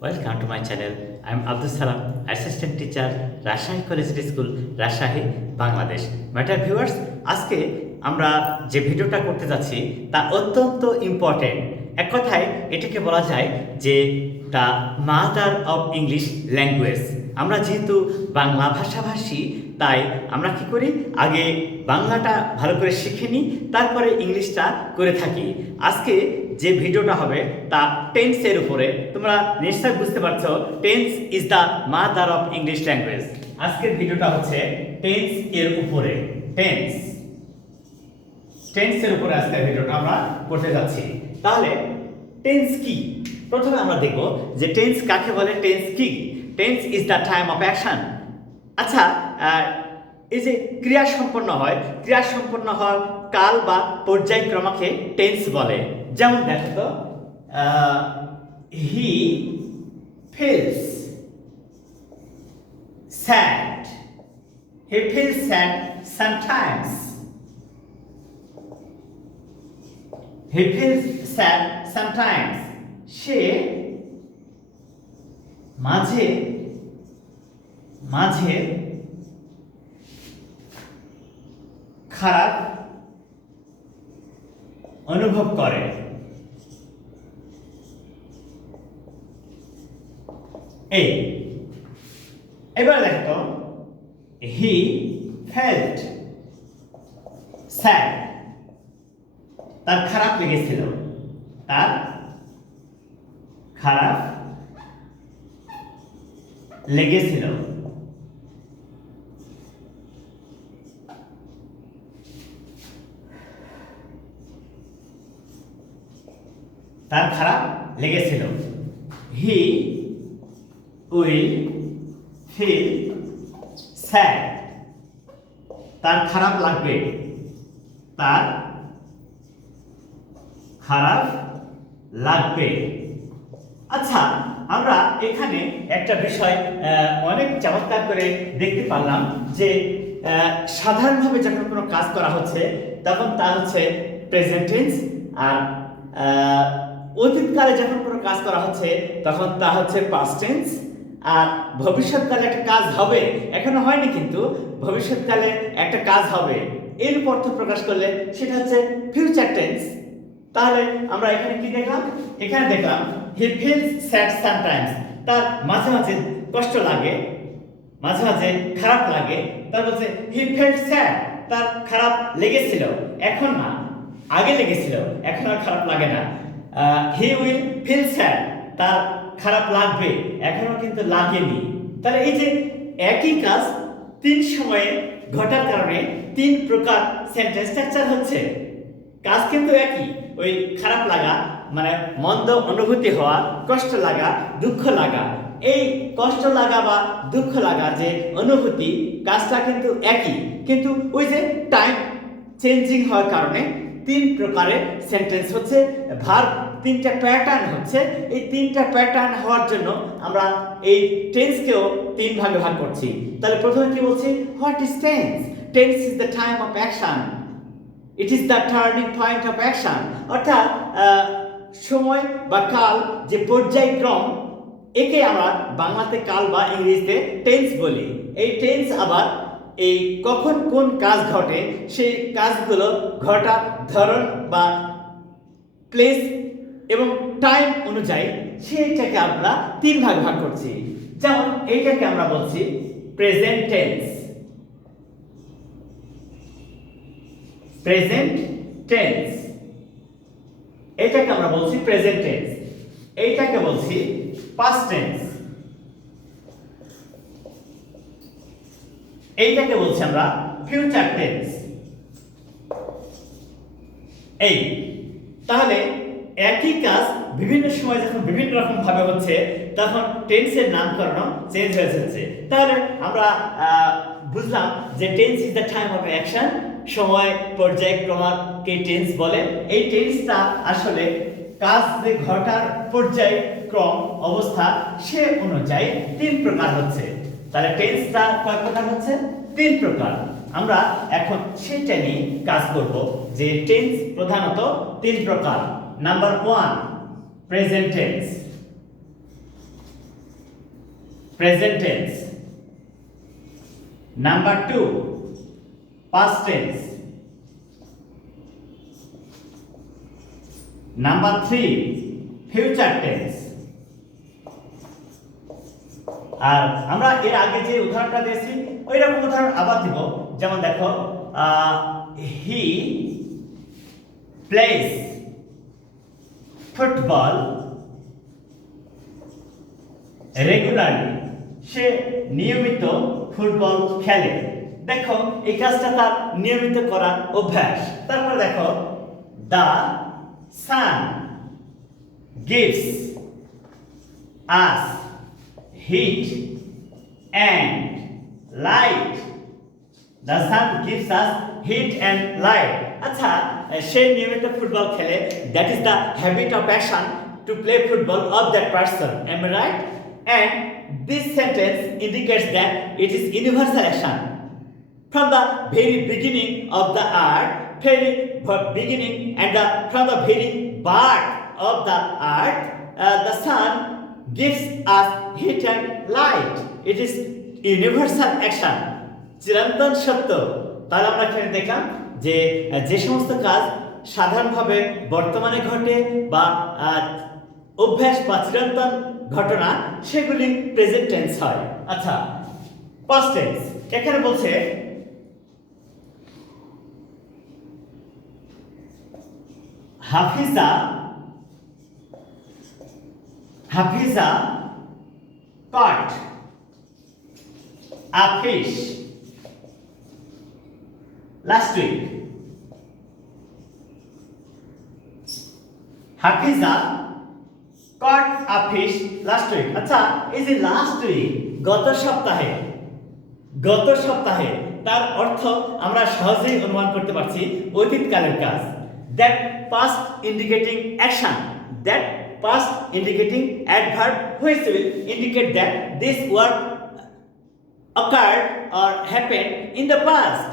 Welcome to my channel. I am Abdus Salam, Assistant Teacher, Rajshahi Collegiate School, Rajshahi, Bangladesh. My dear viewers, আজকে আমরা যে ভিডিওটা করতে যাচ্ছি তা অত্যন্ত ইম্পর্টেন্ট। এক কথায় এটাকে বলা যায় যে the mother of English language. আমরা যেহেতু বাংলা ভাষাভাষী তাই আমরা কি করি, আগে বাংলাটা ভালো করে শিখে নিই, তারপরে ইংলিশটা করে থাকি। আজকে যে ভিডিওটা হবে তা টেন্সের উপরে। তোমরা নিশ্চয় বুঝতে পারছো, tense is the mother of English language. আজকের ভিডিওটা হচ্ছে টেন্স এর উপরে। টেন্সের উপরে আজকের ভিডিওটা আমরা করতে যাচ্ছি। তাহলে টেন্স কি, প্রথমে আমরা দেখব যে টেন্স কাকে বলে, টেন্স কি। Tense is the time of action. আচ্ছা, এই যে ক্রিয়া সম্পন্ন হয়, ক্রিয়া সম্পন্ন হওয়ার কাল বা পর্যায়ক্রমকে টেন্স বলে। যেমন দেখো তো, he feels sad, he feels sad sometimes, he feels sad sometimes. সে মাঝে মাঝে খারাপ অনুভব করে। এবার দেখো, হি ফেল্ট স্যাড, তার খারাপ লেগেছিল, তার খারাপ লেগেছিল। তার খারাপ লেগেছিল। হি উইল ফিল স্যাড, তার খারাপ লাগবে, তার খারাপ লাগবে। আচ্ছা, আমরা এখানে একটা বিষয় অনেক চমৎকার করে দেখতে পারলাম যে সাধারণভাবে যখন কোনো কাজ করা হচ্ছে তখন তা হচ্ছে প্রেজেন্ট টেন্স, আর অতীতকালে যখন কোনো কাজ করা হচ্ছে তখন তা হচ্ছে পাস্ট টেন্স, আর ভবিষ্যৎকালে একটা কাজ হবে, এখনো হয়নি কিন্তু ভবিষ্যৎকালে একটা কাজ হবে, এর অর্থ প্রকাশ করলে সেটা হচ্ছে ফিউচার টেন্স। তাহলে আমরা এখানে কি দেখলাম, এখানে দেখলাম হি ফিলস স্যাড সামটাইমস, তার মাঝে মাঝে কষ্ট লাগে, মাঝে মাঝে খারাপ লাগে। তার বলছে হি ফেল্ট স্যাড, তার খারাপ লেগেছিল, এখন না, আগে লেগেছিল, এখন আর খারাপ লাগে না। হি উইল ফিল স্যাড, তার খারাপ লাগবে, এখনো কিন্তু লাগেনি। তাহলে এই যে একই কাজ তিন সময়ে ঘটার কারণে তিন প্রকার সেন্টেন্স স্ট্রাকচার হচ্ছে। কাজ কিন্তু একই, ওই খারাপ লাগা মানে মন্দ অনুভূতি হওয়া, কষ্ট লাগা, দুঃখ লাগা। এই কষ্ট লাগা বা দুঃখ লাগা যে অনুভূতি, কাজটা কিন্তু একই, কিন্তু ওই যে টাইম চেঞ্জিং হওয়ার কারণে তিন প্রকারের সেন্টেন্স হচ্ছে, ভার্ব তিনটা প্যাটার্ন হচ্ছে। এই তিনটা প্যাটার্ন হওয়ার জন্য আমরা এই টেন্সকেও তিন ভাগে ভাগ করছি। তাহলে প্রথমে কি বলছি, what is tense? Tense is the time of action, it is the turning point of action. অর্থাৎ সময় বা কাল যে পর্যায়ক্রম, একে আমরা বাংলাতে কাল বা ইংরেজিতে টেন্স বলি। এই টেন্স আবার এই কখন কোন কাজ ঘটে সেই কাজগুলো ঘটার ধরন বা প্লেস এবং টাইম অনুযায়ী সেইটাকে আমরা তিন ভাগ ভাগ করছি। যেমন এইটাকে আমরা বলছি প্রেজেন্ট টেন্স, প্রেজেন্ট টেন্স, এইটাকে আমরা বলছি প্রেজেন্ট টেন্স, এইটাকে বলছি পাস্ট টেন্স, এইটাকে বলছি আমরা ফিউচার টেন্স। এই তাহলে একই কাজ বিভিন্ন সময় যখন বিভিন্ন রকম ভাবে হচ্ছে তখন টেন্সের নামকরণ চেঞ্জ হয়ে যাচ্ছে। তাহলে আমরা বুঝলাম যে tense is the time of action, সময় পর্যায়ক্রমকে টেন্স বলে। এই টেন্সটা আসলে কাজ যে ঘটার পর্যায়ক্রম অবস্থা সে অনুযায়ী তিন প্রকার হচ্ছে। তাহলে টেন্সটা কয় প্রকার হচ্ছে? তিন প্রকার। আমরা এখন সেটা নিয়ে কাজ করব যে টেন্স প্রধানত তিন প্রকার। Number 1 present tense, present tense. Number 2 past tense. Number 3 future tense. আর আমরা এর আগে যে উদাহরণটা দিয়েছি ওই রকম উদাহরণ আবার দিব। যেমন দেখো হি প্লেস ফুটবল রেগুলারলি, সে নিয়মিত ফুটবল খেলে। দেখো এই কাজটা তার নিয়মিত করার অভ্যাস। তারপরে দেখো the sun gives us hit and light. The sun gives us hit and light. আচ্ছা, সে নিয়মিত ফুটবল খেলে, that is the habit of action to play football of that person. Am I right? And this sentence indicates that it is universal action. From the very beginning of the earth, from the very birth of the earth, the sun gives us heat and light. It is universal action. চিরন্তন সত্য। তাহলে আমরা এখানে দেখলাম যে যে সমস্ত কাজ সাধারণভাবে বর্তমানে ঘটে বা অভ্যাস বা চিরন্তন ঘটনা, সেগুলি প্রেজেন্ট টেন্স হয়। আচ্ছা, পাস্ট টেন্স। এখানে বলছে Hafiza caught a fish last week. Hafiza caught a fish last week. আচ্ছা, এই যে লাস্ট উইক, গত সপ্তাহে, তার অর্থ আমরা সহজেই অনুমান করতে পারছি অতীতকালের কাজ। That past indicating action, that past indicating adverb which will indicate that this work occurred or happened in the past.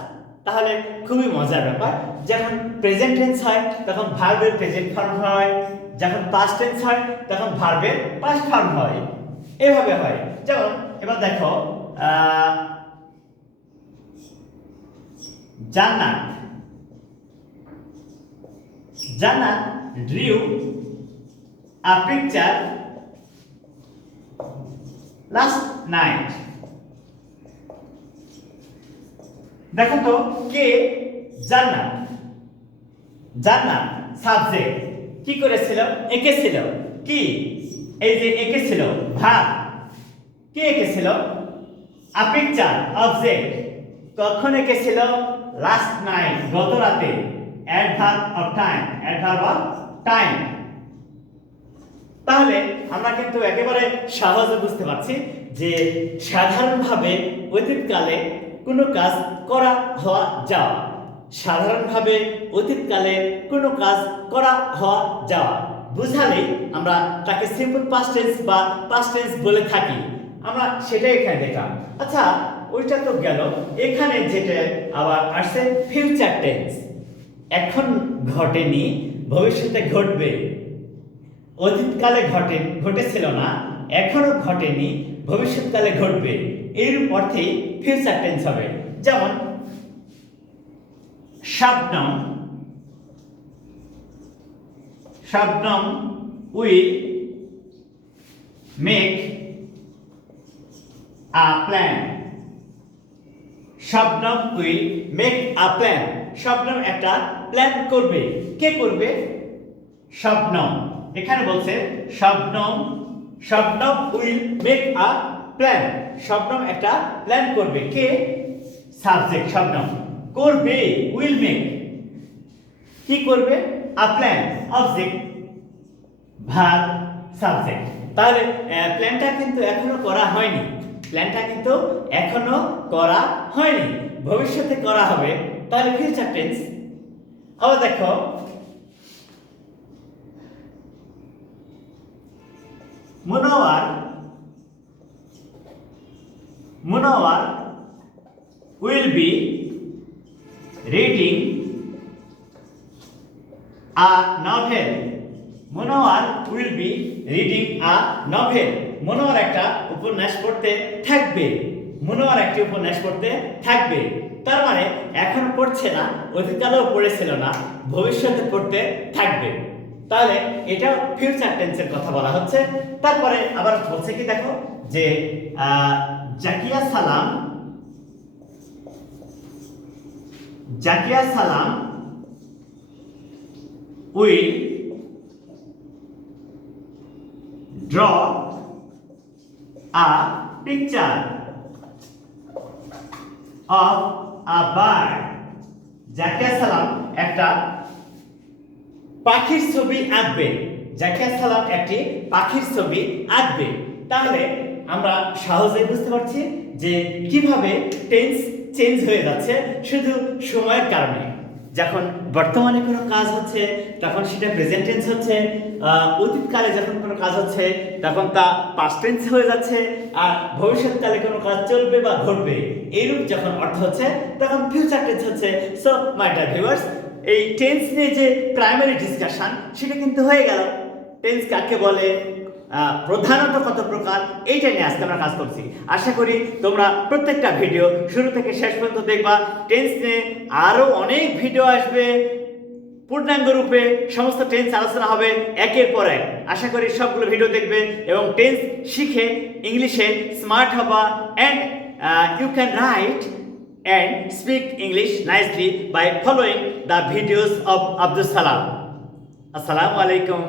তাহলে খুবই মজার ব্যাপার। যখন প্রেজেন্ট টেন্স হয় তখন ভার্বের প্রেজেন্ট ফর্ম হয়, যখন পাস্ট টেন্স হয় তখন ভার্বের পাস্ট ফর্ম হয়, এভাবে হয়। যেমন এবার দেখো জান্নাত drew a picture last night. দেখো তো কে? জান্নাত সাবজেক্ট, কি করেছিল? এঁকেছিল। কি? এই যে এঁকেছিল ভার্ব। কে এঁকেছিল? A picture object. কখন এঁকেছিল? লাস্ট নাইট, গত রাতে। Adverb of time. তাহলে আমরা কিন্তু একেবারে সহজে বুঝতে পারছি যে সাধারণভাবে অতীতকালে কোনো কাজ করা হওয়া যাওয়া, সাধারণভাবে অতীতকালে কোনো কাজ করা হওয়া যাওয়া বুঝালেই আমরা তাকে সিম্পল পাস্ট টেন্স বা পাস্ট টেন্স বলে থাকি। আমরা সেটাই এখানে দেখলাম। আচ্ছা, ওইটা তো গেল। এখানে যেটা আবার আসছে ফিউচার টেন্স। এখন ঘটেনি, ভবিষ্যতে ঘটবে। অতীতকালে ঘটেছিল না, এখনো ঘটেনি, ভবিষ্যৎকালে ঘটবে। এর অর্থেই ফিউচার টেন্স হবে। যেমন Shabnam will make a plan. Shabnam will make a plan. Shabnam একটা প্ল্যান করবে। কে করবে? শাবনম। এখানে বলছে Shabnam will make a plan. Shabnam একটা প্ল্যান করবে। কে? সাবজেক্ট শাবনম। করবে উইল মেক। কি করবে? A plan object verb subject. তাহলে প্ল্যানটা কিন্তু এখনো করা হয়নি। ভবিষ্যতে করা হবে। তাহলে ফিউচার টেন্স। আবার দেখো Munawar will be reading a novel. Monowar will be reading a novel. Monowar একটা উপন্যাস পড়তে থাকবে। মনোয়ার একটি উপন্যাস পড়তে থাকবে। তার মানে এখন পড়ছে না, অতীতকালেও পড়েছিল না, ভবিষ্যতে পড়তে থাকবে। তাহলে এটা ফিউচার টেন্সের কথা বলা হচ্ছে। তারপরে আবার বলছে কি দেখো যে জাকিয়া সালাম will draw a picture of a bird. Zakia সালাম একটা পাখির ছবি আঁকবে। জাকিয়া সালাম একটি পাখির ছবি আঁকবে। তাহলে আমরা সহজেই বুঝতে পারছি যে কিভাবে টেন্স চেঞ্জ হয়ে যাচ্ছে শুধু সময়ের কারণে। যখন বর্তমানে কোনো কাজ হচ্ছে তখন সেটা প্রেজেন্ট টেন্স হচ্ছে, অতীতকালে যখন কোনো কাজ হচ্ছে তখন তা পাস্ট টেন্স হয়ে যাচ্ছে, আর ভবিষ্যৎকালে কোনো কাজ চলবে বা ঘটবে এইরূপ যখন অর্থ হচ্ছে তখন ফিউচার টেন্স হচ্ছে। সো মাই ডিয়ার ভিউয়ার্স, এই টেন্স নিয়ে যে প্রাইমারি ডিসকাশন সেটা কিন্তু হয়ে গেল। টেন্স কাকে বলে, প্রধানত কত প্রকার, এইটা নিয়ে আজকে আমরা কাজ করছি। আশা করি তোমরা প্রত্যেকটা ভিডিও শুরু থেকে শেষ পর্যন্ত দেখবা। টেন্স নিয়ে আরও অনেক ভিডিও আসবে, পূর্ণাঙ্গ রূপে সমস্ত টেন্স আলোচনা হবে একের পর এক। আশা করি সবগুলো ভিডিও দেখবে এবং টেন্স শিখে ইংলিশে স্মার্ট হবা। And you can write and speak English nicely by following the videos of Abdus Salam. Assalamu alaikum.